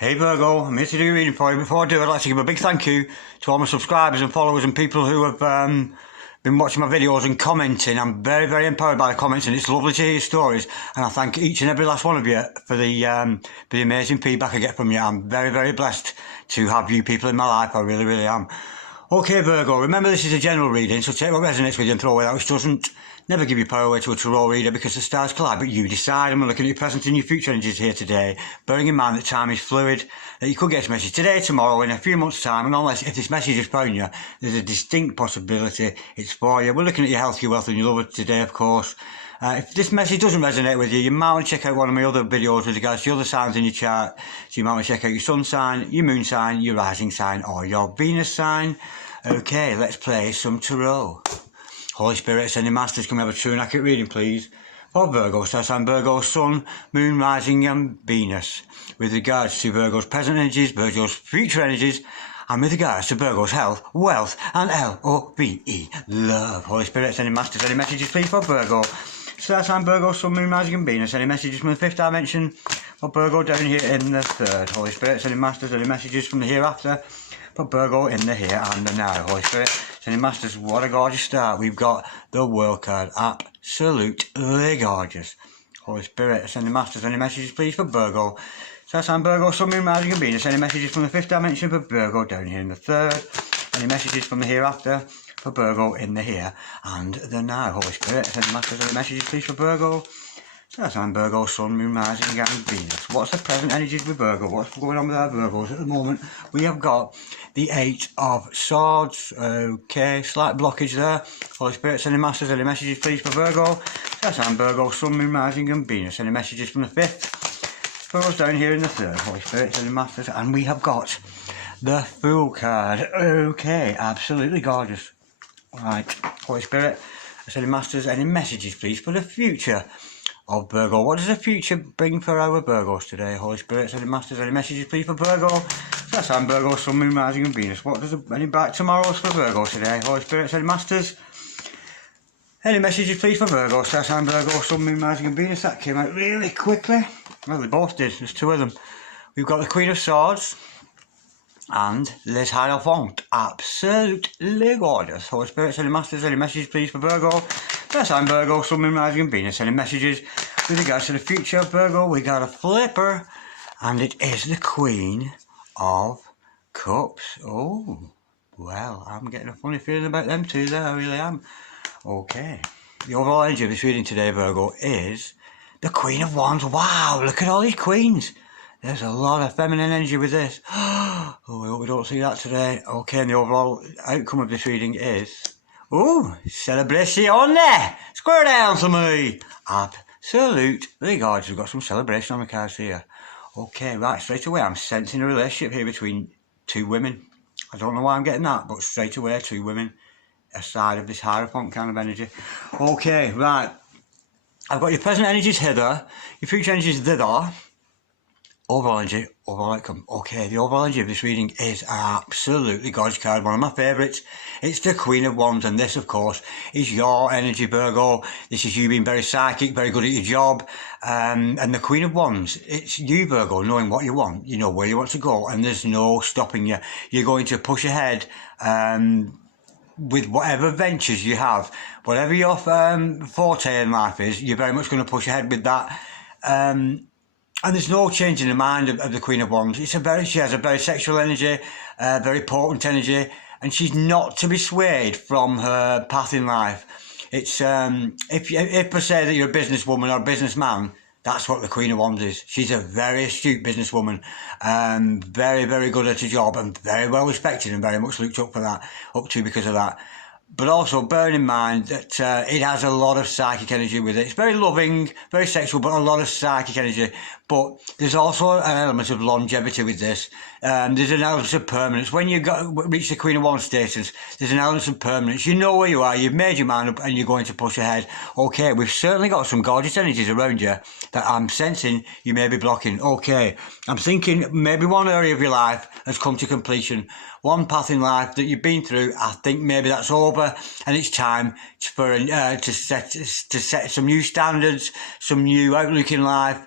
Hey Virgo, I'm here to do a reading for you. Before I do, I'd like to give a big thank you to all my subscribers and followers and people who have been watching my videos and commenting. I'm very, very empowered by the comments, and it's lovely to hear your stories. And I thank each and every last one of you for the amazing feedback I get from you. I'm very, very blessed to have you people in my life. I really, really am. Okay, Virgo, remember this is a general reading, so take what resonates with you and throw away that which doesn't. Never give your power away to a tarot reader because the stars collide, but you decide. I'm looking at your present and your future energies here today, bearing in mind that time is fluid, that you could get a message today, tomorrow, in a few months' time, and unless if this message has found you, there's a distinct possibility it's for you. We're looking at your health, your wealth, and your love today, of course. If this message doesn't resonate with you, you might want to check out one of my other videos with regards to the other signs in your chart. So you might want to check out your sun sign, your moon sign, your rising sign, or your Venus sign. Okay, let's play some tarot. Holy Spirit, sending masters, can we have a true and accurate reading, please? For Virgo, star sign Virgo, Sun, Moon, Rising and Venus. With regards to Virgo's present energies, Virgo's future energies, and with regards to Virgo's health, wealth, and L-O-V-E, love. Holy Spirit, sending masters, any messages, please, for Virgo. Star sign Virgo, Sun, Moon, Rising and Venus. Any messages from the fifth dimension for Virgo down here in the third. Holy Spirit, sending masters, any messages from the hereafter for Virgo in the here and the now. Holy Spirit, sending masters, what a gorgeous start. We've got the World card, absolutely gorgeous. Holy Spirit, sending masters, any messages please for Virgo. Star sign Virgo, Sun, Moon, Rising and Venus. Any messages from the fifth dimension for Virgo down here in the third. Any messages from the hereafter for Virgo in the here and the now. Holy Spirit, sending masters, any messages please for Virgo. Star sign Virgo, Sun, Moon, Rising and Venus. What's the present energies with Virgo? What's going on with our Virgos at the moment? We have got the Eight of Swords. Okay, slight blockage there. Holy Spirit, sending masters, any messages please for Virgo. Star sign Virgo, Sun, Moon, Rising and Venus. Any messages from the fifth? Virgo's down here in the third. Holy Spirit, sending masters. And we have got the Fool card. Okay, absolutely gorgeous. Right, Holy Spirit, sending masters, any messages please for the future of Virgo. What does the future bring for our Virgos today? Holy Spirit, sending masters, any messages please for Virgo. Star sign Virgo, Sun, Moon, Rising and Venus. What does any bright tomorrows for Virgo today? Holy Spirit, sending masters, any messages please for Virgo. Star sign Virgo, Sun, Moon, Rising and Venus. That came out really quickly. Well, they both did. There's two of them. We've got the Queen of Swords and Les Hierophant. Absolutely gorgeous. Holy Spirit, sending masters, any messages please for Virgo. Star sign Virgo, Sun, Moon, Rising and Venus. Any messages with regards to the future of Virgo? We got a flipper, and it is the Queen of Cups. Oh, well, I'm getting a funny feeling about them too there, I really am. Okay, the overall energy of this reading today, Virgo, is the Queen of Wands. Wow, look at all these queens. There's a lot of feminine energy with this. Oh, I hope we don't see that today. Okay, and the overall outcome of this reading is... oh, celebration there! Square down to me! Absolutely gorgeous. We've got some celebration on the cards here. Okay, right, straight away I'm sensing a relationship here between two women. I don't know why I'm getting that, but straight away two women aside of this Hierophant kind of energy. Okay, right. I've got your present energies hither, your future energies thither. Overall energy, overall outcome. Okay, the overall energy of this reading is absolutely gorgeous card, one of my favourites. It's the Queen of Wands, and this, of course, is your energy, Virgo. This is you being very psychic, very good at your job. And the Queen of Wands, it's you, Virgo, knowing what you want. You know where you want to go, and there's no stopping you. You're going to push ahead with whatever ventures you have. Whatever your forte in life is, you're very much going to push ahead with that. And there's no change in the mind of the Queen of Wands. She has a very sexual energy, very potent energy, and she's not to be swayed from her path in life. It's if per se that you're a businesswoman or a businessman, that's what the Queen of Wands is. She's a very astute businesswoman, very, very good at her job, and very well respected, and very much looked up to because of that. But also bearing in mind that it has a lot of psychic energy with it. It's very loving, very sexual, but a lot of psychic energy. But there's also an element of longevity with this. There's an element of permanence. When you reach the Queen of Wands status, there's an element of permanence. You know where you are, you've made your mind up, and you're going to push ahead. Okay, we've certainly got some gorgeous energies around you that I'm sensing you may be blocking. Okay, I'm thinking maybe one area of your life has come to completion. One path in life that you've been through, I think maybe that's over, and it's time to set some new standards, some new outlook in life.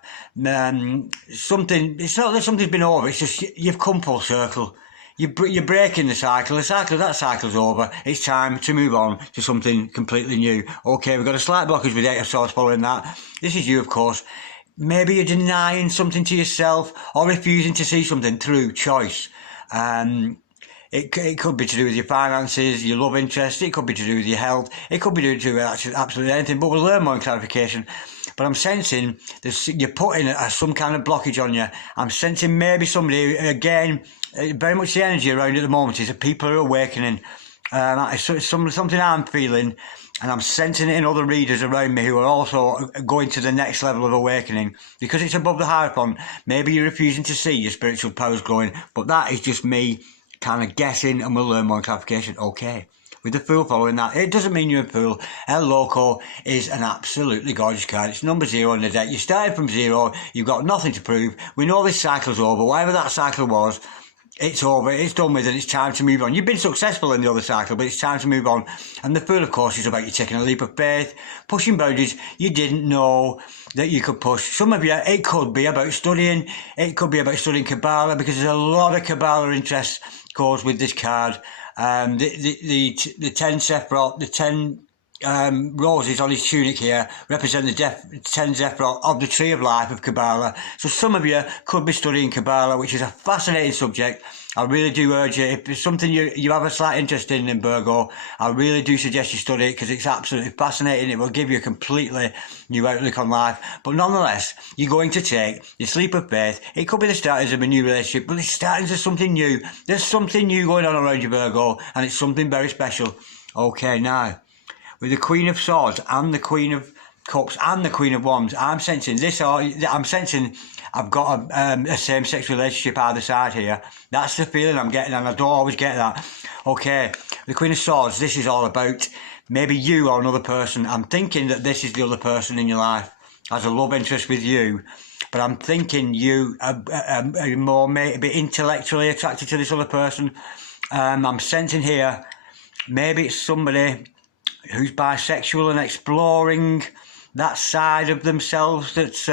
something. It's not that something's been over. It's just you've come full circle. You're breaking the cycle. That cycle's over. It's time to move on to something completely new. Okay, we've got a slight blockage with 8 of Swords following that. This is you, of course. Maybe you're denying something to yourself or refusing to see something through choice. It could be to do with your finances, your love interest. It could be to do with your health. It could be to do with absolutely anything. But we'll learn more in clarification. But I'm sensing you're putting some kind of blockage on you. I'm sensing maybe somebody, again, very much the energy around at the moment is that people are awakening. It's something I'm feeling, and I'm sensing it in other readers around me who are also going to the next level of awakening. Because it's above the Hierophant, maybe you're refusing to see your spiritual powers growing, but that is just me kind of guessing, and we'll learn more in clarification. Okay. With the Fool following that, it doesn't mean you're a fool. El Loco is an absolutely gorgeous card. It's number 0 in the deck. You started from 0. You've got nothing to prove. We know this cycle's over. Whatever that cycle was, it's over. It's done with, and it's time to move on. You've been successful in the other cycle, but it's time to move on. And the Fool, of course, is about you taking a leap of faith, pushing boundaries you didn't know that you could push. Some of you, it could be about studying. It could be about studying Kabbalah, because there's a lot of Kabbalah interest goes with this card. The 10 Sephiroth, the 10 roses on his tunic here represent the 10 Sephiroth of the Tree of Life of Kabbalah. So some of you could be studying Kabbalah, which is a fascinating subject. I really do urge you, if it's something you have a slight interest in Virgo, I really do suggest you study it, because it's absolutely fascinating. It will give you a completely new outlook on life. But nonetheless, you're going to take your leap of faith. It could be the startings of a new relationship, but it's starting to something new. There's something new going on around you, Virgo, and it's something very special. Okay, now, with the Queen of Swords and the Queen of Cups and the Queen of Wands, I'm sensing I've got a same-sex relationship either side here. That's the feeling I'm getting, and I don't always get that. Okay, the Queen of Swords, this is all about maybe you or another person. I'm thinking that this is the other person in your life, has a love interest with you, but I'm thinking you are more maybe intellectually attracted to this other person. I'm sensing here, maybe it's somebody who's bisexual and exploring that side of themselves that's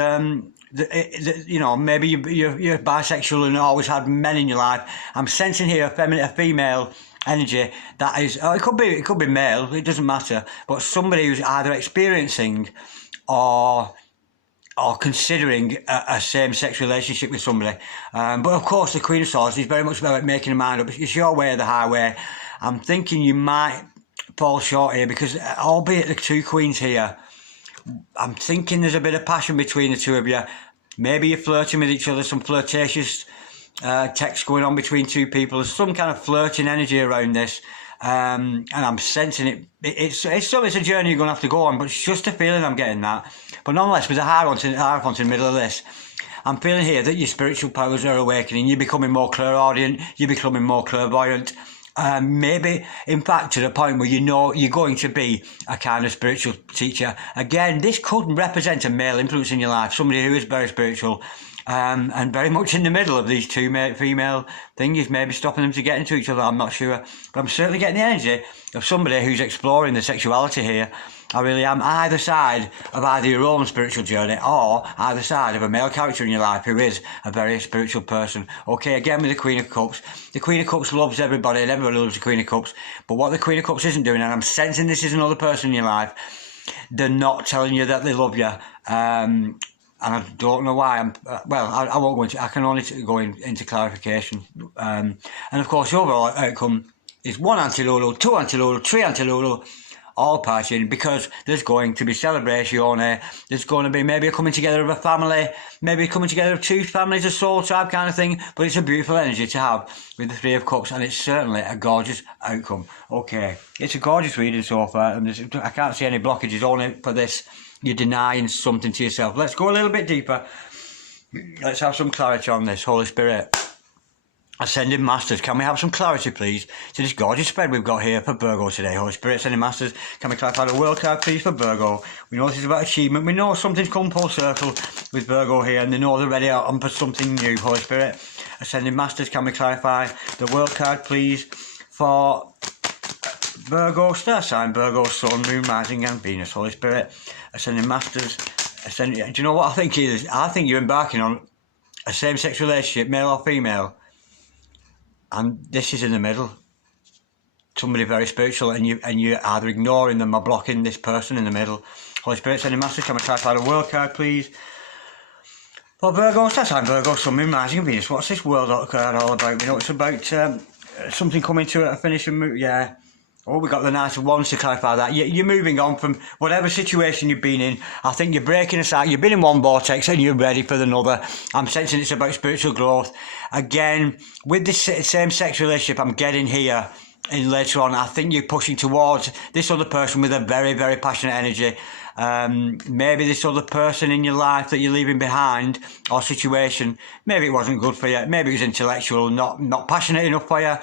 you know, maybe you're bisexual and always had men in your life. I'm sensing here a female energy that is, it could be male, it doesn't matter, but somebody who's either experiencing or considering a same-sex relationship with somebody. But of course, the Queen of Swords is very much about making a mind up. It's your way or the highway. I'm thinking you might fall short here, because albeit the two queens here, I'm thinking there's a bit of passion between the two of you. Maybe you're flirting with each other, some flirtatious text going on between two people. There's some kind of flirting energy around this, and I'm sensing it. It's a journey you're going to have to go on, but it's just a feeling I'm getting that. But nonetheless, with the Hierophant in the middle of this, I'm feeling here that your spiritual powers are awakening. You're becoming more clairaudient. You're becoming more clairvoyant. Maybe, in fact, to the point where you know you're going to be a kind of spiritual teacher. Again, this could represent a male influence in your life, somebody who is very spiritual, and very much in the middle of these two female things, maybe stopping them to get into each other, I'm not sure. But I'm certainly getting the energy of somebody who's exploring the sexuality here. I really am, either side of either your own spiritual journey or either side of a male character in your life who is a very spiritual person. Okay, again with the Queen of Cups. The Queen of Cups loves everybody and everybody loves the Queen of Cups. But what the Queen of Cups isn't doing, and I'm sensing this is another person in your life, they're not telling you that they love you. And I don't know why. I won't go into. I can only go into clarification. And of course, the overall outcome is 1 anti-Lulu, 2 anti-Lulu, 3 anti-Lulu, all partying, because there's going to be celebration. There's going to be maybe a coming together of a family, maybe a coming together of two families, a soul tribe kind of thing. But it's a beautiful energy to have with the Three of Cups, and it's certainly a gorgeous outcome. Okay, it's a gorgeous reading so far, and I can't see any blockages. Only for this, you're denying something to yourself. Let's go a little bit deeper. Let's have some clarity on this. Holy Spirit, Ascending Masters, can we have some clarity, please, to this gorgeous spread we've got here for Virgo today? Holy Spirit, Ascending Masters, can we clarify the world card, please, for Virgo? We know this is about achievement. We know something's come full circle with Virgo here, and they know they're ready on for something new. Holy Spirit, Ascending Masters, can we clarify the world card, please, for Virgo, star sign, Virgo, Sun, Moon, Rising, and Venus? Holy Spirit, Ascending Masters, Do you know what I think is? I think you're embarking on a same-sex relationship, male or female, and this is in the middle. Somebody very spiritual, and you're either ignoring them or blocking this person in the middle. Holy Spirit, sending masters, come and clarify the world card, please. For Virgo, that's I'm Virgo, Sun, Moon, Rising, and Venus. What's this world card all about? We know it's about something coming to a finish and move. Yeah. Oh, we got the Knight of Wands to clarify that. You're moving on from whatever situation you've been in. I think you're breaking aside. You've been in one vortex and you're ready for another. I'm sensing it's about spiritual growth. Again, with this same-sex relationship I'm getting here in later on, I think you're pushing towards this other person with a very, very passionate energy. Maybe this other person in your life that you're leaving behind or situation, maybe it wasn't good for you. Maybe it was intellectual, not passionate enough for you.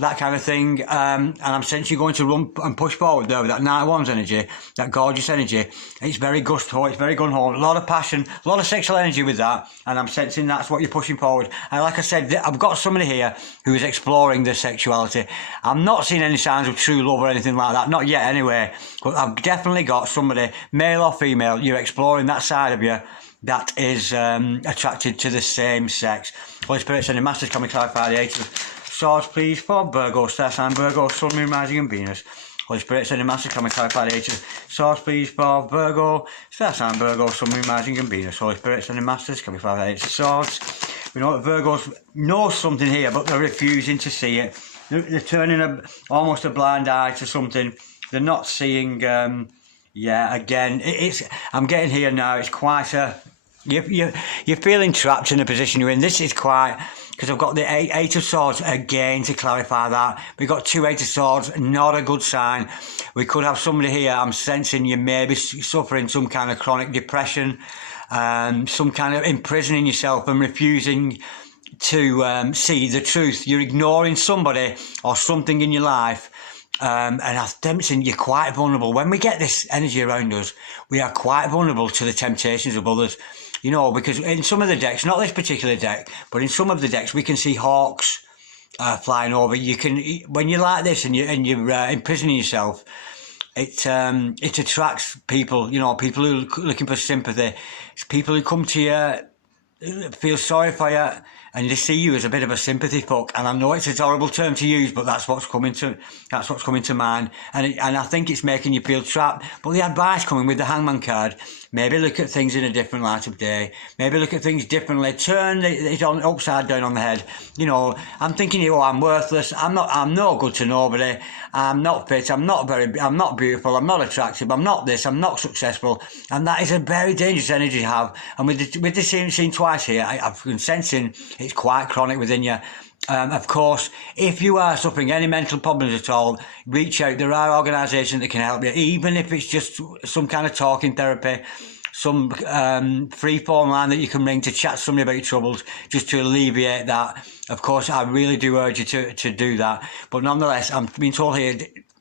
That kind of thing, and I'm sensing you're going to run and push forward there with that Knight of Wands energy, that gorgeous energy. It's very gusto, it's very gun-ho, a lot of passion, a lot of sexual energy with that, and I'm sensing that's what you're pushing forward. And like I said, I've got somebody here who is exploring their sexuality. I'm not seeing any signs of true love or anything like that, not yet anyway, but I've definitely got somebody, male or female, you're exploring that side of you that is attracted to the same sex. Holy Spirit, sending masters, come and clarify the Eight of Swords, please, for Virgo, Star Sign, Virgo, Sun, Moon, Rising, and Venus. Holy Spirit, sending masters, come and clarify the Eight of Swords, please, for Virgo, Star Sign, Virgo, Sun, Moon, Rising, and Venus. Holy Spirit, sending masters, come and clarify the Eight of Swords. We know that Virgos know something here, but they're refusing to see it. They're turning almost a blind eye to something. They're not seeing. Yeah, again, I'm getting here now. It's quite a. You're feeling trapped in the position you're in. This is quite. Because I've got the Eight of Swords again to clarify that. We've got two Eight of Swords, not a good sign. We could have somebody here, I'm sensing you may be suffering some kind of chronic depression, some kind of imprisoning yourself and refusing to see the truth. You're ignoring somebody or something in your life. And I'm sensing you're quite vulnerable. When we get this energy around us, we are quite vulnerable to the temptations of others. You know, because in some of the decks, not this particular deck, but in some of the decks, we can see hawks flying over. You can, when you're like this and you're imprisoning yourself, it attracts people. You know, people who are looking for sympathy. It's people who come to you, feel sorry for you, and they see you as a bit of a sympathy fuck. And I know it's a horrible term to use, but that's what's coming to mind. And I think it's making you feel trapped. But the advice coming with the Hangman card. Maybe look at things in a different light of day. Maybe look at things differently. Turn it on upside down on the head. You know, I'm thinking, oh, I'm worthless. I'm no good to nobody. I'm not fit. I'm not beautiful. I'm not attractive. I'm not this. I'm not successful. And that is a very dangerous energy to have. And with this seen twice here, I've been sensing it's quite chronic within you. Of course, if you are suffering any mental problems at all, reach out. There are organisations that can help you, even if it's just some kind of talking therapy, some free phone line that you can ring to chat to somebody about your troubles, just to alleviate that. Of course, I really do urge you to do that. But nonetheless, I'm being told here,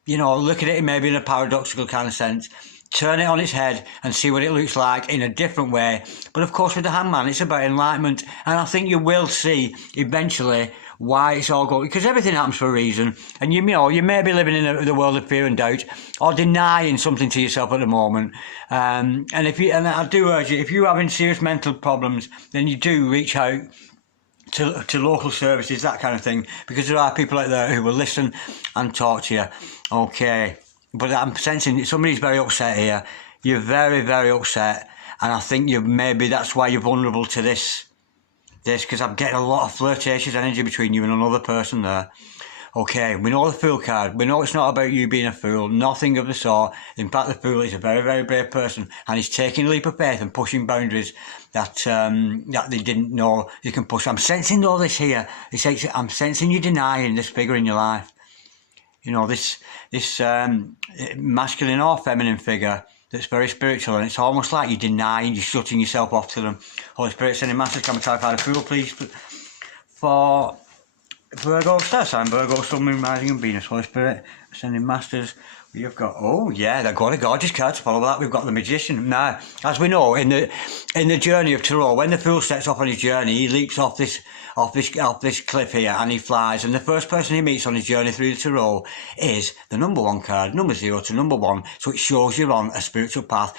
you know, look at it maybe in a paradoxical kind of sense. Turn it on its head and see what it looks like in a different way. But of course, with the Hangman, it's about enlightenment. And I think you will see eventually why it's all going, because everything happens for a reason. And you know, you may be living in the world of fear and doubt, or denying something to yourself at the moment. And I do urge you, if you're having serious mental problems, then you do reach out to local services, that kind of thing, because there are people out there who will listen and talk to you. Okay, but I'm sensing somebody's very upset here. You're very, very upset, and I think maybe that's why you're vulnerable to this, because I'm getting a lot of flirtatious energy between you and another person there. Okay, we know the Fool card. We know it's not about you being a fool. Nothing of the sort. In fact, the Fool is a very, very brave person, and he's taking a leap of faith and pushing boundaries that they didn't know you can push. I'm sensing all this here. I'm sensing you denying this figure in your life. You know, this masculine or feminine figure that's very spiritual, and it's almost like you're denying, you're shutting yourself off to them. Holy Spirit, sending masters, come and clarify the Fool, please, for Virgo, Star Sign, Virgo, Sun, Moon, Rising, and Venus. Holy Spirit, sending masters, You've got, oh yeah, they've got a gorgeous card to follow that. We've got the Magician. Now, as we know, in the journey of Tarot, when the Fool sets off on his journey, he leaps off this cliff here and he flies. And the first person he meets on his journey through the Tarot is the number 1 card, number 0 to number 1. So it shows you're on a spiritual path,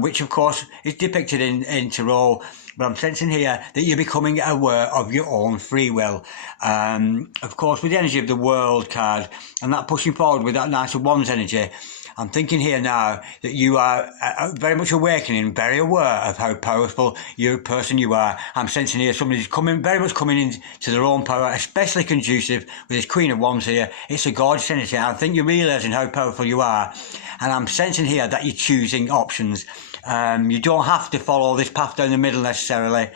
which of course is depicted in Tarot. But I'm sensing here that you're becoming aware of your own free will. Of course, with the energy of the World card and that pushing forward with that Knight of Wands energy, I'm thinking here now that you are very much awakening, very aware of how powerful you're a person you are. I'm sensing here somebody's very much coming into their own power, especially conducive with this Queen of Wands here. It's a gorgeous energy. I think you're realising how powerful you are. And I'm sensing here that you're choosing options. You don't have to follow this path down the middle necessarily.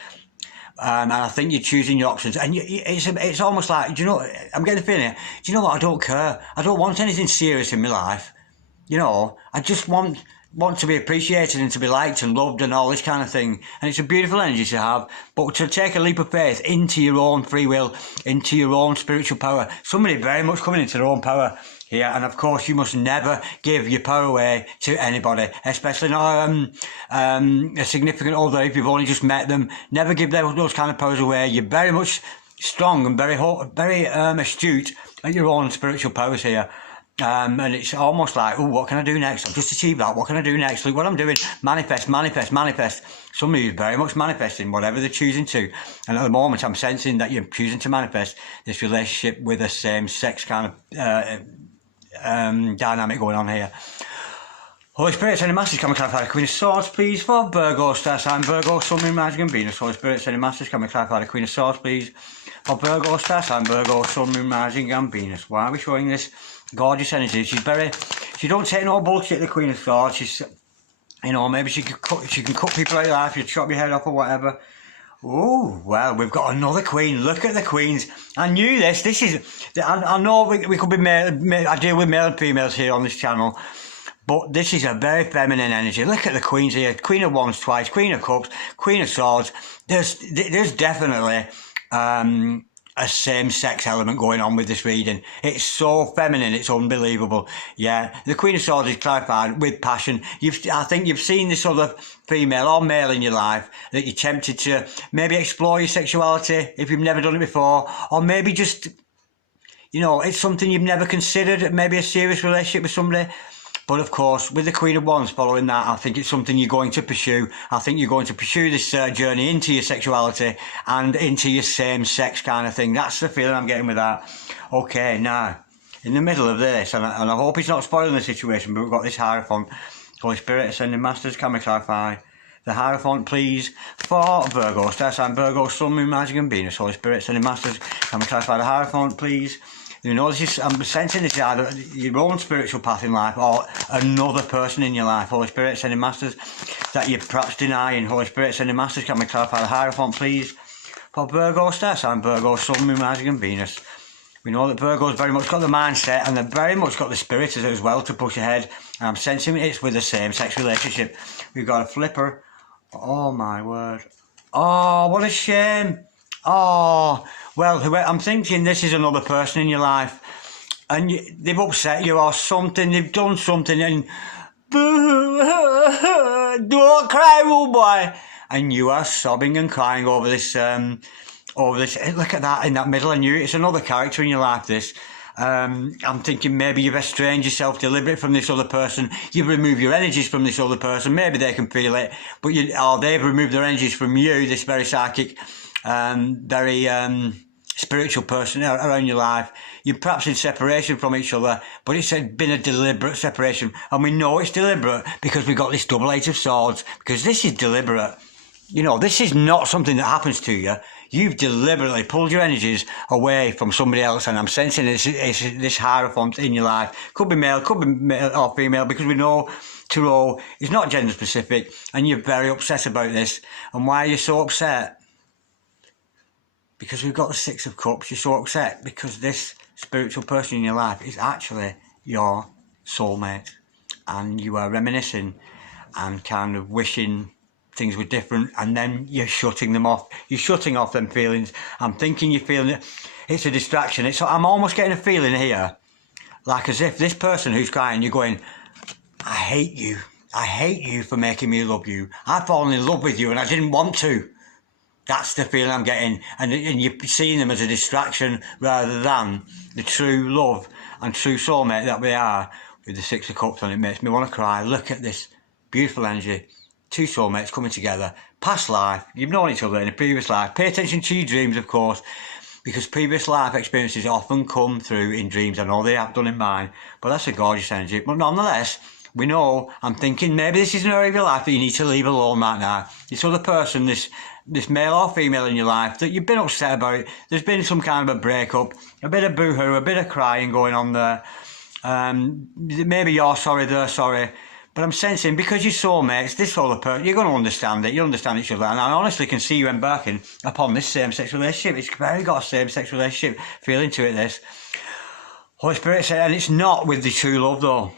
And I think you're choosing your options. And it's almost like, do you know, I'm getting the feeling here, do you know what, I don't care. I don't want anything serious in my life. You know, I just want to be appreciated and to be liked and loved and all this kind of thing. And it's a beautiful energy to have. But to take a leap of faith into your own free will, into your own spiritual power, somebody very much coming into their own power here. And of course, you must never give your power away to anybody, especially not a significant other if you've only just met them. Never give those kind of powers away. You're very much strong and very astute at your own spiritual powers here. And it's almost like, oh, what can I do next? I've just achieved that. What can I do next? Look what I'm doing. Manifest, manifest, manifest. Somebody is very much manifesting whatever they're choosing to. And at the moment, I'm sensing that you're choosing to manifest this relationship with a same-sex kind of dynamic going on here. Holy Spirit, sending masters, can we clarify the Queen of Swords, please, for Virgo, star sign Virgo, Sun, Moon, Rising and Venus. Holy Spirit, sending masters, can we clarify the Queen of Swords, please, for Virgo, star sign Virgo, Sun, Moon, Rising and Venus. Why are we showing this gorgeous energy? She don't take no bullshit, the Queen of Swords. She's, you know, maybe she can cut people out of life, you'd chop your head off or whatever. Oh, well, we've got another queen. Look at the queens. I knew this. This is, I know we could be male, I deal with male and females here on this channel, but this is a very feminine energy. Look at the queens here. Queen of Wands twice, Queen of Cups, Queen of Swords. There's definitely a same-sex element going on with this reading. It's so feminine, it's unbelievable. Yeah, the Queen of Swords is clarified with passion. I think you've seen this other female or male in your life that you're tempted to maybe explore your sexuality if you've never done it before, or maybe just, you know, it's something you've never considered, maybe a serious relationship with somebody. But of course, with the Queen of Wands following that, I think it's something you're going to pursue. I think you're going to pursue this journey into your sexuality and into your same-sex kind of thing. That's the feeling I'm getting with that. Okay, now, in the middle of this, and I hope it's not spoiling the situation, but we've got this Hierophant. Holy Spirit, Ascending Masters, can we clarify the Hierophant, please, for Virgo, star sign Virgo, Sun, Moon, Rising and Venus. Holy Spirit, Ascending Masters, can we clarify the Hierophant, please? You know, I'm sensing this is either your own spiritual path in life or another person in your life. Holy Spirit, sending masters that you're perhaps denying. Holy Spirit, sending masters, can we clarify the Hierophant, please? For Virgo, star sign Virgo, Sun, Moon, Rising and Venus. We know that Virgo's very much got the mindset and they've very much got the spirit as well to push ahead. And I'm sensing it's with the same-sex relationship. We've got a flipper. Oh, my word. Oh, what a shame. Oh, well, I'm thinking this is another person in your life and they've upset you or something, they've done something and don't cry, rude boy. And you are sobbing and crying over this, look at that in that middle. I knew it's another character in your life, this. I'm thinking maybe you've estranged yourself deliberately from this other person. You've removed your energies from this other person. Maybe they can feel it, but or they've removed their energies from you, this very psychic, very spiritual person around your life. You're perhaps in separation from each other, but it's been a deliberate separation. And we know it's deliberate because we've got this double Eight of Swords, because this is deliberate. You know, this is not something that happens to you. You've deliberately pulled your energies away from somebody else, and I'm sensing this Hierophant in your life. Could be male, or female, because we know Tarot is not gender specific, and you're very upset about this. And why are you so upset? Because we've got the Six of Cups. You're so upset because this spiritual person in your life is actually your soulmate, and you are reminiscing and kind of wishing things were different, and then you're shutting them off. You're shutting off them feelings. I'm thinking you're feeling it. It's a distraction. I'm almost getting a feeling here like as if this person who's crying, you're going, I hate you. I hate you for making me love you. I've fallen in love with you and I didn't want to. That's the feeling I'm getting. And you're seeing them as a distraction rather than the true love and true soulmate that we are with the Six of Cups on. It makes me want to cry. Look at this beautiful energy. Two soulmates coming together. Past life. You've known each other in a previous life. Pay attention to your dreams, of course, because previous life experiences often come through in dreams. I know they have done in mine, but that's a gorgeous energy. But nonetheless, we know, I'm thinking maybe this is an area of your life that you need to leave alone right now. This other person, this male or female in your life that you've been upset about, there's been some kind of a breakup, a bit of boo-hoo, a bit of crying going on there. Maybe you're sorry, they're sorry. But I'm sensing, because you're soulmates, this other person, you're going to understand it. You understand each other. And I honestly can see you embarking upon this same-sex relationship. It's very got a same-sex relationship feeling to it, this. Holy Spirit said, and it's not with the true love, though.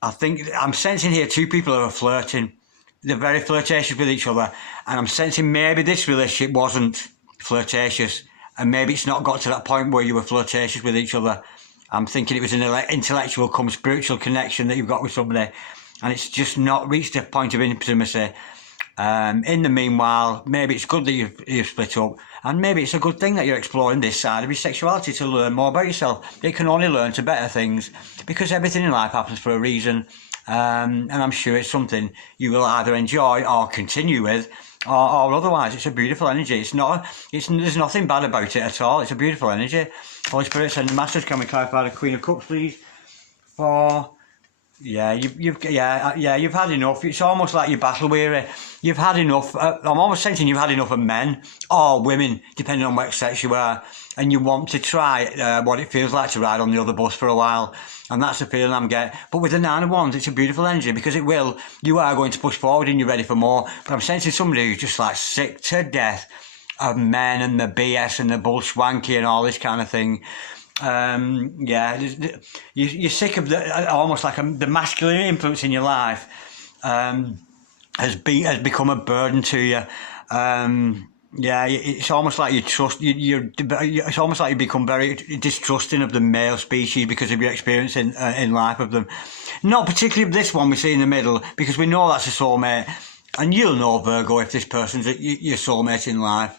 I think, I'm sensing here two people who are flirting. They're very flirtatious with each other. And I'm sensing maybe this relationship wasn't flirtatious. And maybe it's not got to that point where you were flirtatious with each other. I'm thinking it was an intellectual come spiritual connection that you've got with somebody. And it's just not reached a point of intimacy. In the meanwhile, maybe it's good that you've split up, and maybe it's a good thing that you're exploring this side of your sexuality to learn more about yourself. You can only learn to better things, because everything in life happens for a reason, and I'm sure it's something you will either enjoy or continue with, or otherwise. It's a beautiful energy. There's nothing bad about it at all. It's a beautiful energy. Holy Spirit, send the Masters, can we clarify the Queen of Cups, please? You've had enough. It's almost like you're battle weary. You've had enough. I'm almost sensing you've had enough of men or women, depending on what sex you are, and you want to try what it feels like to ride on the other bus for a while. And that's the feeling I'm getting. But with the Nine of Wands, it's a beautiful energy, because you are going to push forward and you're ready for more. But I'm sensing somebody who's just like sick to death of men and the BS and the bull schwanky and all this kind of thing. You're sick of almost like the masculine influence in your life has become a burden to you. It's almost like it's almost like you become very distrusting of the male species because of your experience in life of them. Not particularly of this one we see in the middle, because we know that's a soulmate, and you'll know, Virgo, if this person's your soulmate in life.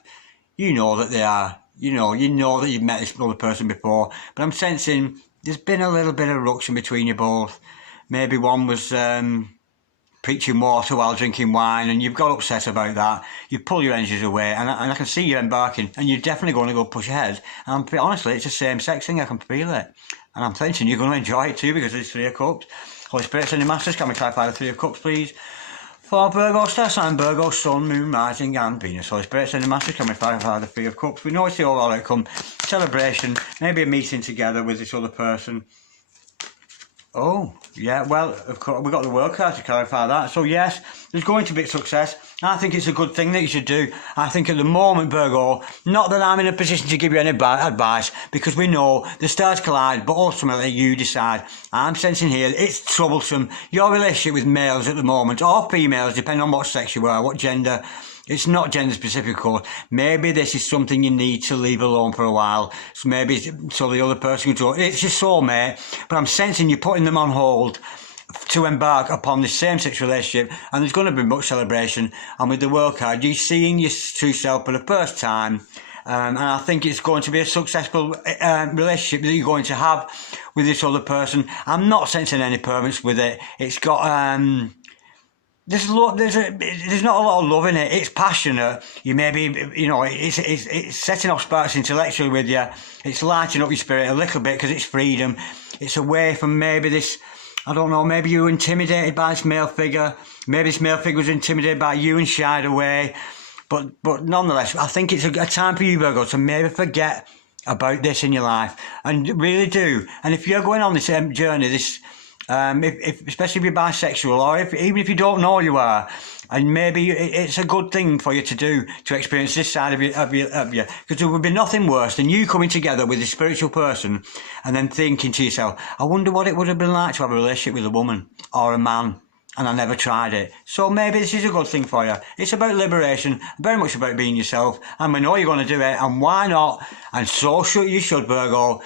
You know that they are. You know that you've met this other person before. But I'm sensing there's been a little bit of ruction between you both. Maybe one was preaching water while drinking wine, and you've got upset about that. You pull your energies away, and I can see you embarking, and you're definitely going to go push ahead. And honestly, it's the same-sex thing. I can feel it. And I'm thinking you're going to enjoy it too, because it's Three of Cups. Holy Spirit, send your Masters, can we clarify the Three of Cups, please? For Virgo, star sign Virgo, Sun, Moon, Rising and Venus. Holy Spirit, send the Masters, can we clarify the Three of Cups? We know it's the overall outcome. Celebration, maybe a meeting together with this other person. Oh, yeah, well, of course, we've got the World card to clarify that. So, yes, there's going to be success. I think it's a good thing that you should do. I think at the moment, Virgo, not that I'm in a position to give you any advice, because we know the stars collide, but ultimately you decide. I'm sensing here it's troublesome. Your relationship with males at the moment, or females, depending on what sex you are, what gender. It's not gender specific, of course. Maybe this is something you need to leave alone for a while. So maybe so the other person can go, it's your soulmate, but I'm sensing you're putting them on hold to embark upon this same-sex relationship, and there's going to be much celebration. And with the World card, you're seeing your true self for the first time. And I think it's going to be a successful relationship that you're going to have with this other person. I'm not sensing any permits with it. It's got... There's not a lot of love in it. It's passionate. You maybe, it's setting off sparks intellectually with you. It's lighting up your spirit a little bit because it's freedom. It's away from maybe this, I don't know, maybe you were intimidated by this male figure. Maybe this male figure was intimidated by you and shied away. But nonetheless, I think it's a time for you, Virgo, to maybe forget about this in your life. And really do. And if you're going on this journey, especially if you're bisexual, or even if you don't know you are, and maybe it's a good thing for you to do, to experience this side of you, because there would be nothing worse than you coming together with a spiritual person and then thinking to yourself, I wonder what it would have been like to have a relationship with a woman or a man, and I never tried it. So maybe this is a good thing for you. It's about liberation, very much about being yourself, and we know you're going to do it, and why not? And so you should, Virgo.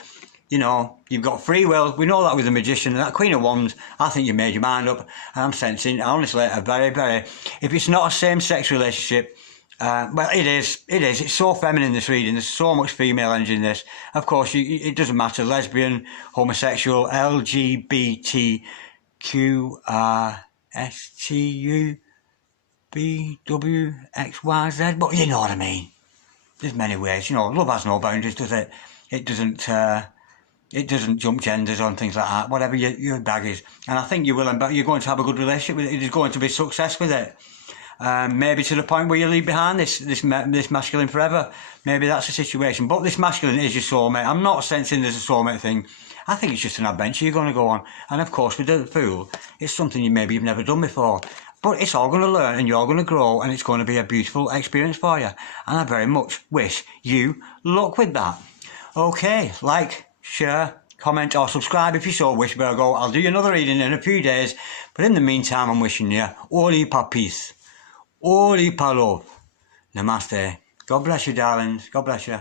You know, you've got free will. We know that with the Magician and that Queen of Wands. I think you made your mind up. And I'm sensing, honestly, a very, very... If it's not a same-sex relationship, well, it is. It is. It's so feminine, this reading. There's so much female energy in this. Of course, it doesn't matter. Lesbian, homosexual, LGBTQRSTUBWXYZ. But you know what I mean. There's many ways. You know, love has no boundaries, does it? It doesn't jump genders on things like that. Whatever your bag is. And I think you will, but you're going to have a good relationship with it. There's going to be success with it. Maybe to the point where you leave behind this masculine forever. Maybe that's the situation. But this masculine is your soulmate. I'm not sensing there's a soulmate thing. I think it's just an adventure you're going to go on. And of course, with the Fool, it's something you've never done before. But it's all going to learn and you're going to grow and it's going to be a beautiful experience for you. And I very much wish you luck with that. Okay, like, share, comment or subscribe if you so wish, Virgo. I'll do you another reading in a few days. But in the meantime, I'm wishing you all heap peace. All heap love. Namaste. God bless you, darlings. God bless you.